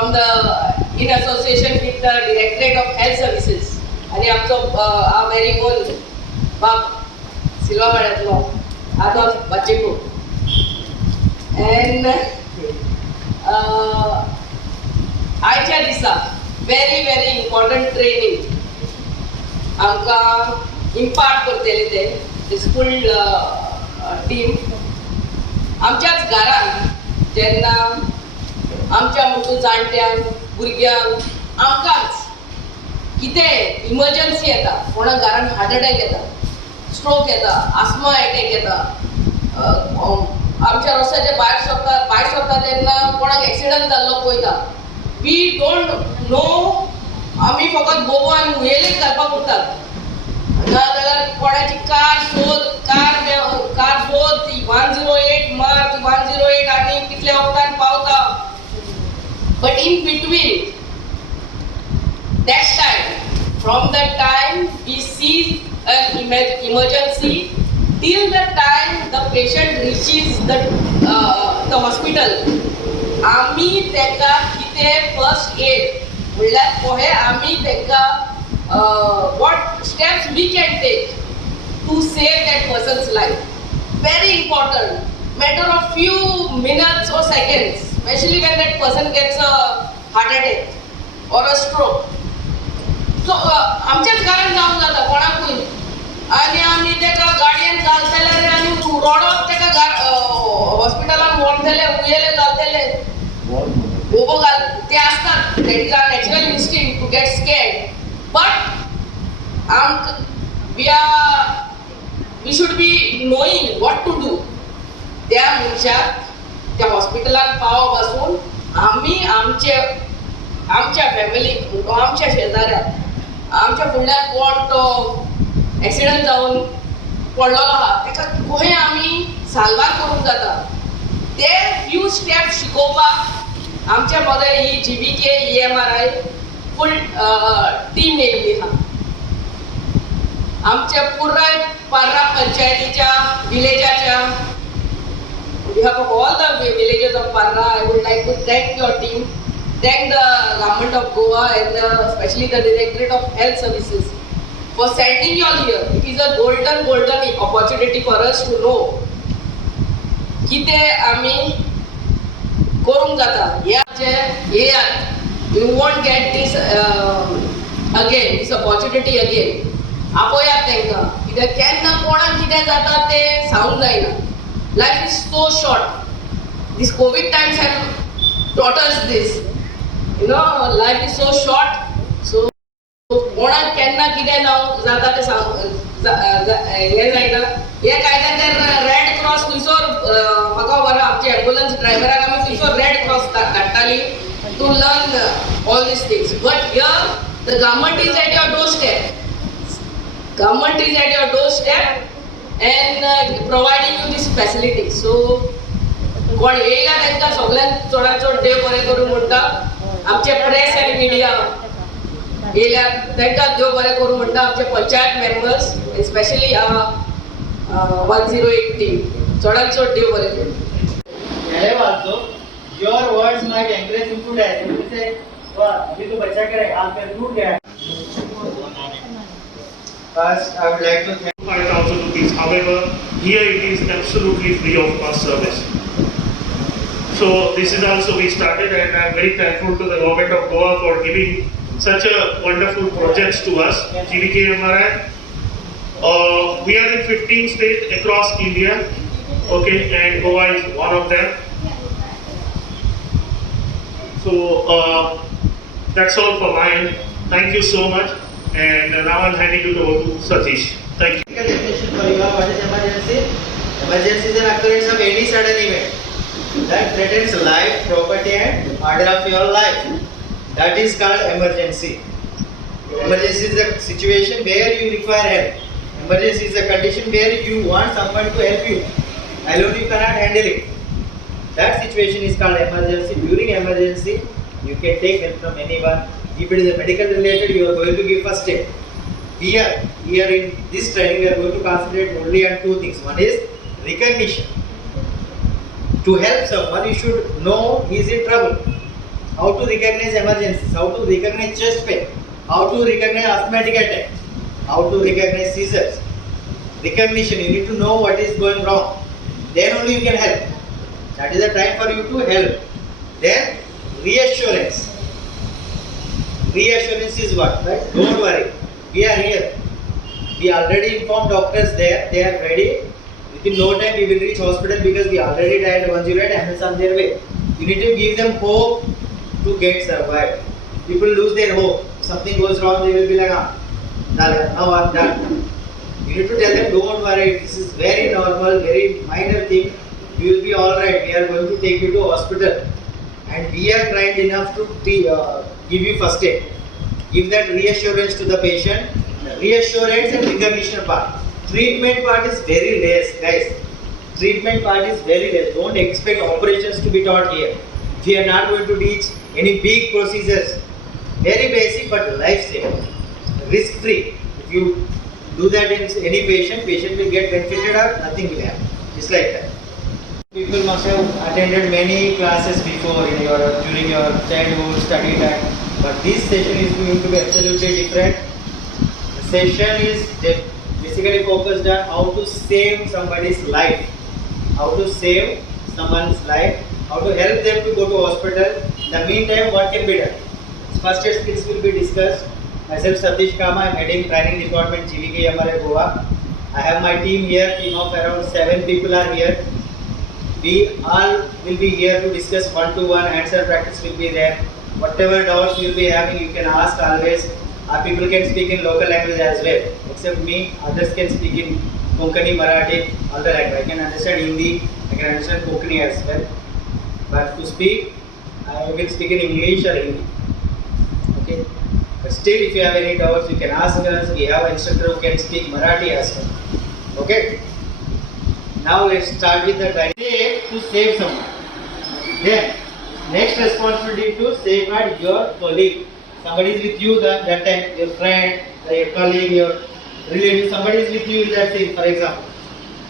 from the in association with the Directorate of Health Services आणि आमचो very own बाप सिल्वावाड्यातलो आदोस बाचेको and आयच्या दिसा very important training आमकां इम्पार्ट करतले ते स्कूल टीम आमच्याच घरान जेन्ना आमच्या म्हणटू जाणट्यांक भुरग्यांक आमकांच कितें इमर्जन्सी येता कोणा घरान हार्ट अटॅक येता स्ट्रोक येता आस्मा अटॅक येता आमच्या रस्त्याचे भायर सरता तेन्ना कोणाक एक्सिडंट जाल्लो पळयता वी डोंट नो आमी फकत बोवान हुयेलेक घालपाक उरतात नाजाल्यार कोणाची कार सोद 108 मार 108 आनी कितल्या वक्तान पावता but in between that time from the time we see an emergency till the time the patient reaches the hospital आमी तेका कितें फर्स्ट एड म्हणल्यार कोहे आमी तेका what steps we can take to save that person's life very important matter of few minutes or seconds especially when that person gets a heart attack or a stroke so आमच्याच घरान जावंक जाता कोणाकूय आनी आमी तेका गाडयेन घालतले आनी रोडोत तेका हॉस्पिटलान व्हरतले उयेले घालतले बोबो घाल ते आसतात that is our natural instinct to get scared but we should be knowing what to do त्या मनशाक त्या हॉस्पिटलान पाव पासून आमी आमच्या फॅमिलीक आमच्या शेजाऱ्याक आमच्या फुडल्यान कोण तो एक्सिडंट जावन पडलेलो आहा तेका खंय आमी साल्वार करूंक जाता ते फ्यू स्टेप शिकोवपाक आमच्या मदें ही GBK EMRI फूल टीम येयल्ली आहा आमच्या पुराय पार्रा पंचायतीच्या विलेजाच्या on behalf of all the villages of Parra, I would like to thank your team, thank the government of Goa and especially the Directorate of Health Services for sending you all here. It is a golden opportunity for us to know कितें आमी करूंक जाता. You won't get this again, this opportunity again. आपोयात तेंकां कित्याक केन्ना कोणाक कितें जाता तें सांगूंक जायना. Life is so short. These COVID times have taught us this. You know, life is so short. So, कोणाक केन्ना कितें जाता तें हें जायना. हे कायद्यान तें रेड क्रॉस थंयसर म्हाका व्हरा आमच्या एम्बुलन्स ड्रायव्हराक आमी थंयसर रेड क्रॉस धाडटाली to learn all these things. But here, the government is at your doorstep. Government is at your doorstep. And providing you this facility. So, कोण येयला तांकां सगळ्यांक चडांत चड देव बरें करूं म्हणटा. आमचे प्रेस एंड मिडिया येयल्यार तांकां देव बरें करूं म्हणटा. आमचे पंचायत मेंबर्स स्पेशली 108 टीम चडांत चड देव बरें करूं. Your words might encourage him to die. You will say, "वाह, अभी तो बचा के रहे, हाथ पैर टूट गया." First, I would like to thank 5,000 rupees. However, here it is absolutely free of cost service. So this is also we started, and I am very thankful to the government of Goa for giving such a wonderful projects to us. GBK MRI. We are in 15 states across India. Okay, and Goa is one of them. So that's all for my end. Thank you so much. And now I'm handing it over to Satish. Thank you. Definition for you, what is emergency? Emergency is an occurrence of any sudden event that threatens life, property and order of your life. That is called emergency. Emergency is a situation where you require help. Emergency is a condition where you want someone to help you. Alone you cannot handle it. That situation is called emergency. During emergency, you can take help from anyone. If it is a medical related, you are going to give first aid. Here in this training, we are going to concentrate only on two things. One is recognition. To help someone, you should know he is in trouble how to recognize emergencies, how to recognize chest pain, how to recognize asthmatic attack, how to recognize seizures. Recognition, you need to know what is going wrong. Then only you can help. That is the time for you to help. Then reassurance. Reassurance is what? Right? Don't worry. We are here. We already informed doctors there. They are ready. Within no time we will reach hospital because we already dialed 108 ambulance on their way. You need to give them hope to get survived. People lose their hope. If something goes wrong, they will be like, now I'm done. You need to tell them, don't worry, this is very normal, very minor thing. You will be alright. We are going to take you to hospital. And we are trained enough to give you first aid. Give that reassurance to the patient. Reassurance and recognition part. Treatment part is very less, guys. Treatment part is very less. Don't expect operations to be taught here. We are not going to teach any big procedures. Very basic but life saving. Risk free. If you do that in any patient will get benefited or nothing will happen. It's like that. People must have attended many classes before during your childhood study time, but this session is going to be absolutely different. The session is basically focused on how to save somebody's life, how to save someone's life, how to help them to go to hospital. In the meantime, what can be done? First aid skills will be discussed. Myself Satish Kama, I am heading training department GVK MRI Goa. I have my team here, team of around 7 people are here. We all will be here to discuss one-to-one, answer practice will be there. Whatever doubts you will be having, you can ask always. Our people can speak in local language as well. Except me, others can speak in Konkani, Marathi, all the language. I can understand Hindi, I can understand Konkani as well. But to speak, I will speak in English or Hindi. Okay. But still, if you have any doubts, you can ask us. We have an instructor who can speak Marathi as well. Okay. Now let's start with the training to save someone. Then next responsibility to safeguard your colleague. Somebody is with you that time, your friend, your colleague, your relative, somebody is with you in that scene, for example.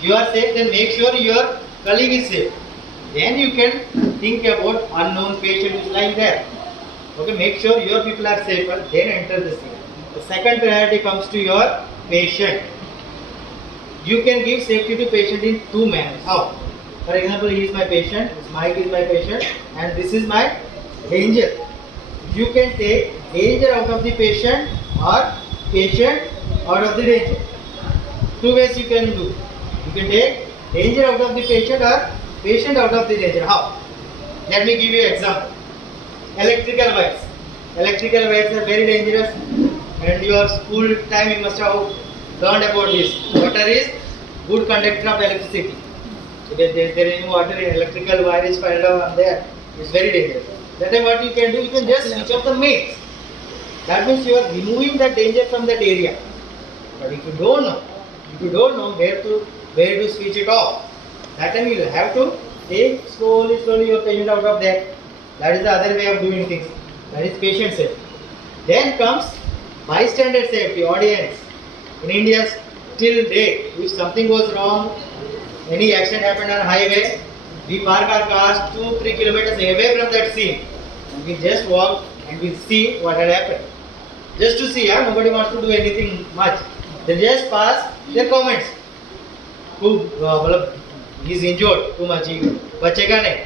You are safe, then make sure your colleague is safe. Then you can think about unknown patient who is lying there. Okay, make sure your people are safer, then enter the scene. The second priority comes to your patient. You can give safety to patient in two manners. How? For example, he is my patient, Mike is my patient, and this is my danger. You can take danger out of the patient or patient out of the danger. Two ways you can do. You can take danger out of the patient or patient out of the danger. How? Let me give you an example. Electrical wires. Electrical wires are very dangerous, and your school time you must have learned about this. Water is good conductor of electricity. So there is any water in electrical wire is fell down there. It's very dangerous. That time what you can do, you can just switch off the mains. That means you are removing the danger from that area. But if you don't know where to switch it off, that time you will have to take slowly your patient out of there. That is the other way of doing things. That is patient safety. Then comes bystander safety, audience. In India, till date, if something goes wrong, any accident happened on highway, we park our cars 2-3 kilometers away from that scene. And we just walk and we see what had happened. Just to see, nobody wants to do anything much. They just pass their comments. He is injured too much, bachega nahi.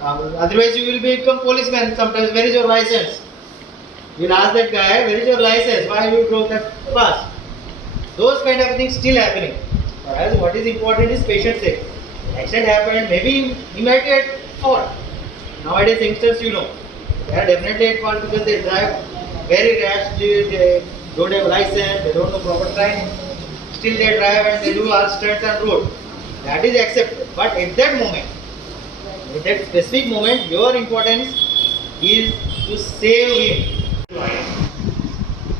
Otherwise you will become policeman sometimes. Where is your license? You will ask that guy, where is your license? Why you drove that fast? Those kind of things still happening. Whereas what is important is patient safety. Accident happened, maybe he might get fault. Nowadays youngsters, they are definitely at fault because they drive very rashly, they don't have license, they don't know proper training. Still they drive and they do all stunts on road. That is accepted. But at that moment, at that specific moment, your importance is to save him.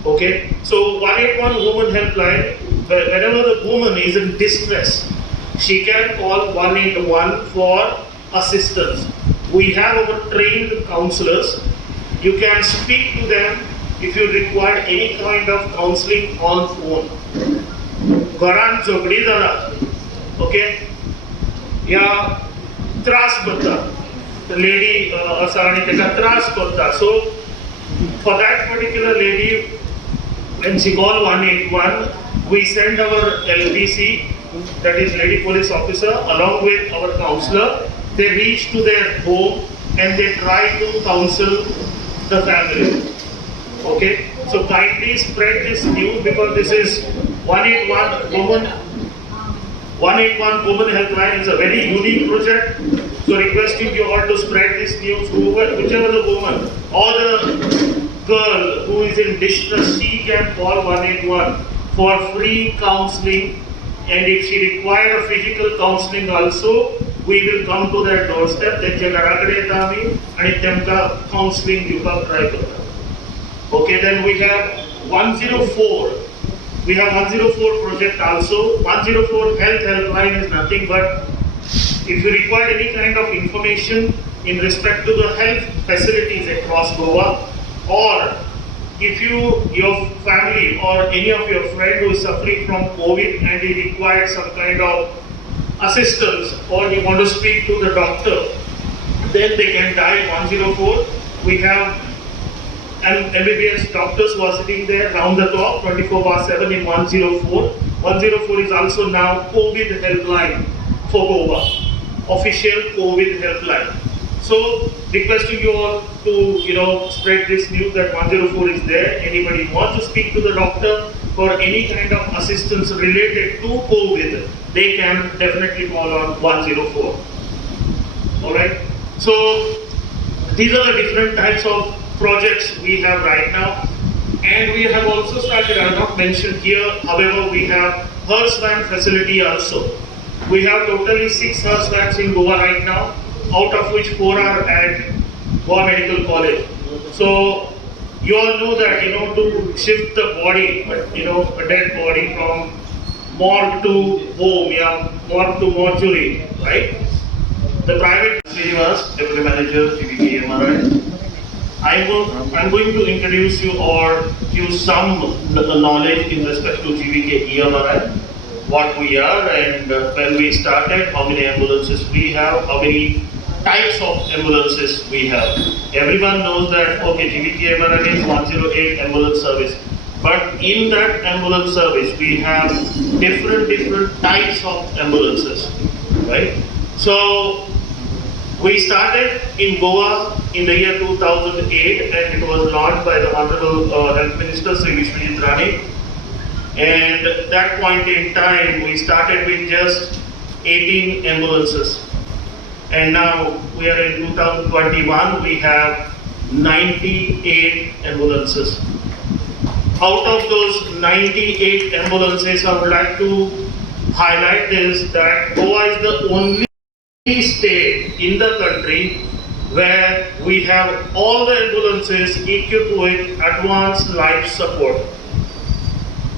Okay, so 181 woman helpline, whenever the woman is in distress, she can call 181 for assistance. We have our trained counselors. You can speak to them if you require any kind of counseling on phone. Garan झोपडी झाला, okay? या त्रास बद्दल lady असा आणि तेका त्रास करता. So for that particular lady, when she called 181, we send our LPC, that is Lady Police Officer, along with our counselor. They reach to their home and they try to counsel the family. Okay, so kindly spread this news because this is 181 woman. 181 Women Helpline is a very unique project. So requesting you all to spread this news. Whichever the woman or the girl who is in distress, she can call 181 for free counseling. And if she requires a physical counseling also, we will come to their doorstep. त्यांच्या घराकडे येता आम्ही आणि त्यांना counseling दिवपाक try करता. Okay, then we have 104. We have 104 project also. 104 health helpline is nothing but if you require any kind of information in respect to the health facilities across Goa, or if your family or any of your friend who is suffering from COVID and he requires some kind of assistance or you want to speak to the doctor, then they can dial 104. We have MBBS doctors who are sitting there round the clock 24/7 in 104. 104 is also now COVID helpline for Goa, official COVID helpline. So requesting you all to spread this news that 104 is there. Anybody wants to speak to the doctor for any kind of assistance related to COVID, they can definitely call on 104. All right. So these are the different types of projects we have right now, and we have also started, I have not mentioned here, however we have hearse van facility also. We have totally 6 hearse vans in Goa right now, out of which 4 are at Goa Medical College. So you all know that to shift the body, a dead body from morgue to home, morgue to mortuary, right? The private Srinivas, Deputy Manager, GVK MRI. I'm going to introduce you or give some knowledge in respect to GVK EMRI, what we are and when we started, how many ambulances we have, how many types of ambulances we have. Everyone knows that, okay, GVK EMRI means 108 ambulance service. But in that ambulance service, we have different types of ambulances, right? So we started in Goa in the year 2008 and it was launched by the Honorable Health Minister Sri Vishwajit Rane. And at that point in time, we started with just 18 ambulances. And now we are in 2021, we have 98 ambulances. Out of those 98 ambulances, I would like to highlight this, that Goa is the only state in the country where we have all the ambulances equipped with advanced life support.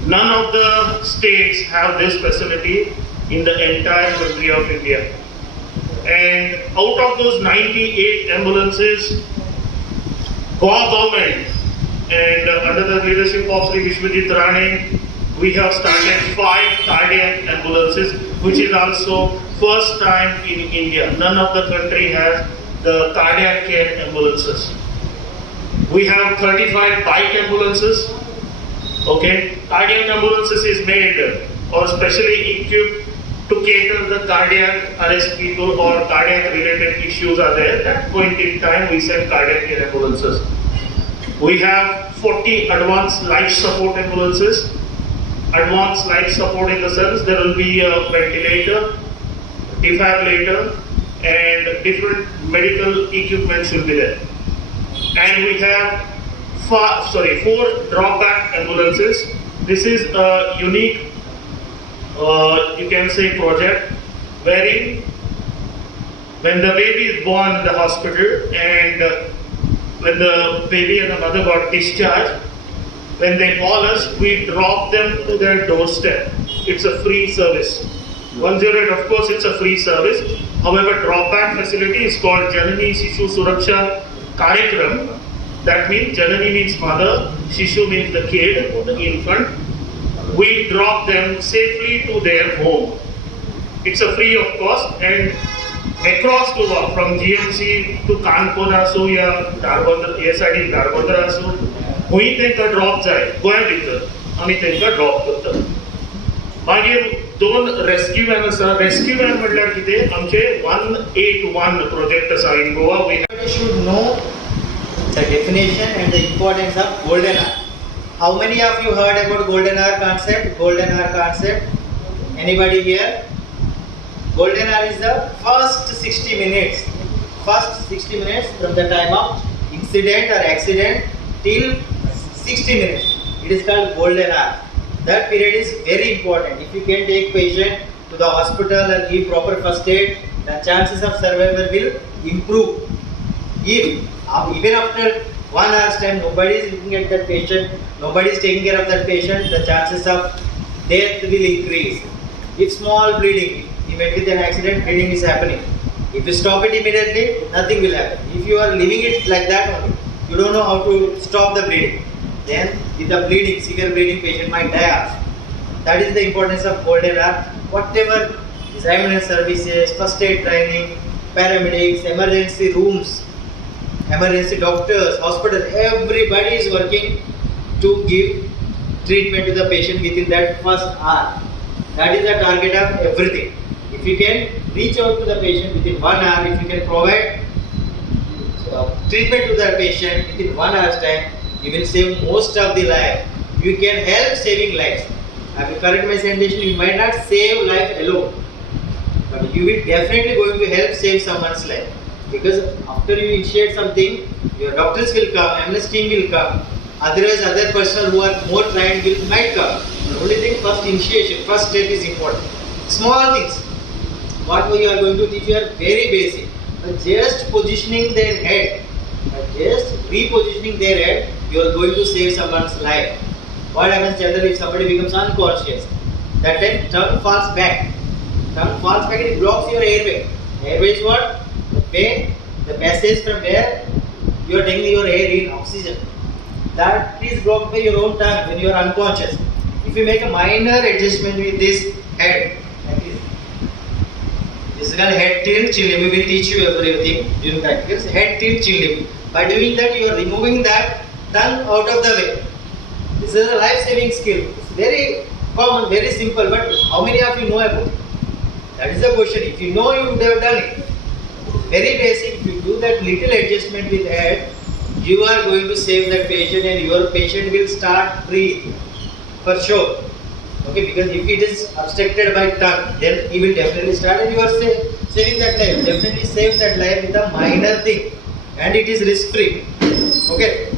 None of the states have this facility in the entire country of India. And out of those 98 ambulances, Goa government and under the leadership of Sri Vishwajit Rane, we have started 5 cardiac ambulances, which is also first time in India. None of the country has the cardiac care ambulances. We have 35 bike ambulances. Okay, cardiac ambulances is made or specially equipped to cater the cardiac arrest people or cardiac related issues are there. At that point in time, we send cardiac care ambulances. We have 40 advanced life support ambulances. Advanced life support in the sense there will be a ventilator, defibrillator, and different medical equipments will be there. And we have 4 drop-back ambulances. This is a unique, you can say, project wherein when the baby is born in the hospital and when the baby and the mother got discharged, when they call us, we drop them to their doorstep. It's a free service. 108, of course, it's a free service. However, drop-back facility is called Janani Shishu Suraksha Karyakram. That means Janani means mother, Shishu means the kid, the infant. We drop them safely to their home. It's a free of cost, and across Goa from GMC to Kanpur आसूं या धारबांदर हे सायडीन धारबांदर आसूं खंय तांकां drop जाय गोंया भितर आमी तांकां ड्रॉप करता. मागीर 2 रेस्क्यू वॅन आसा. रेस्क्यू वॅन म्हटल्यार कितें आमचे 181 प्रोजेक्ट आसा इन Goa. Everybody should know the definition and the importance of golden hour. How many of you heard about golden hour concept? Golden hour concept. Anybody here? Golden hour is the first 60 minutes. First 60 minutes from the time of incident or accident till 60 minutes. It is called golden hour. That period is very important. If you can take patient to the hospital and give proper first aid, the chances of survival will improve. If even after 1 hour's time nobody is looking at that patient, nobody is taking care of that patient, the chances of death will increase. If small bleeding, you met with an accident, bleeding is happening. If you stop it immediately, nothing will happen. If you are leaving it like that only, you don't know how to stop the bleeding, then with the bleeding, severe bleeding, patient might die also. That is the importance of golden hour. Whatever is ambulance services, first aid training, paramedics, emergency rooms, emergency doctors, hospital, everybody is working to give treatment to the patient within that first hour. That is the target of everything. If you can reach out to the patient within 1 hour, if you can provide treatment to the patient within 1 hour's time, you will save most of the life. You can help saving lives. If you correct my suggestion, you might not save life alone, but you will definitely going to help save someone's life. Because after you initiate something, your doctors will come, ambulance team will come. Otherwise, other personnel who are more trained might come. The only thing, first initiation, first step is important. Small things. What we are going to teach you are very basic. But just positioning their head, just repositioning their head, you are going to save someone's life. What happens generally if somebody becomes unconscious? That time tongue falls back. Tongue falls back and it blocks your airway. Airway is what? The way, the passage from where you are taking your air in, oxygen. That is blocked by your own tongue when you are unconscious. If you make a minor adjustment with this head, like this is called head tilt chin lift. We will teach you everything during that. Yes, head tilt chin lift. By doing that, you are removing that tongue out of the way. This is a life-saving skill. It's very common, very simple. But how many of you know about it? That is the question. If you know, you would have done it. Very basic. If you do that little adjustment with head, you are going to save that patient, and your patient will start breathe for sure. Okay, because if it is obstructed by tongue, then he will definitely start, and you are saving that life. Definitely save that life with a minor thing, and it is risk free. Okay.